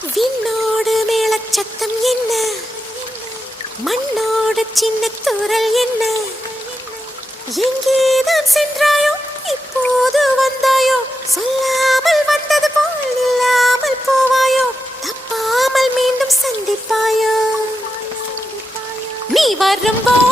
விண்ணோடு மேளச்சத்தம் என்ன, மண்ணோடு சின்ன தூரல் என்ன, எங்கேதான் சென்றாயோ இப்போது வந்தாயோ, சொல்லாமல் வந்தது போல் இல்லாமல் போவாயோ, தப்பாமல் மீண்டும் சந்திப்பாயோ, நீ வரும்போ